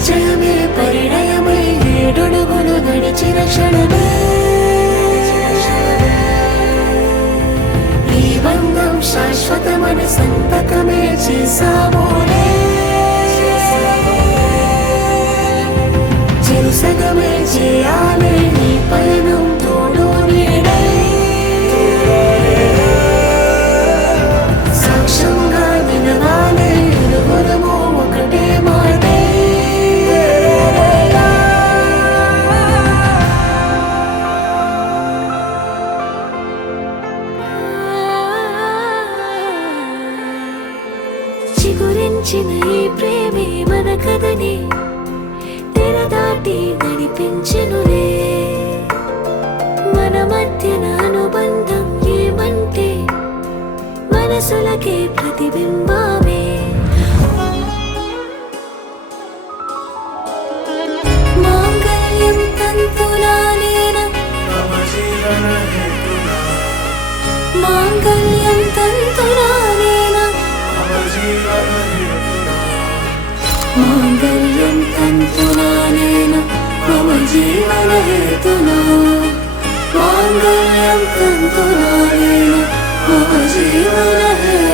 పరిచయమే పరిణయమై ఏడడుగులు నడిచిన క్షణమే ఈ బంధం శాశ్వతమని సంతకమే చేసామోలే చెరుసగమే చేయాలి ఈ పయనం తోడు నీడై సాక్ష్యంగా వినవాలే ఇరువురము ఒకటే మాటే చిగురించిన ఈ ప్రేమే మన కథని తెరదాటి నడిపించెనులే మన మధ్యన అనుబంధం ఏమంటే మనసులకే ప్రతిబింబమే మాంగళ్యం తంతునానేన మాంగళ్యం తంతునానేన మాంగళ్యం తంతునానేన మమ జీవన హేతునా మాంగళ్యం తంతునానేన మమ జీవన హేతునా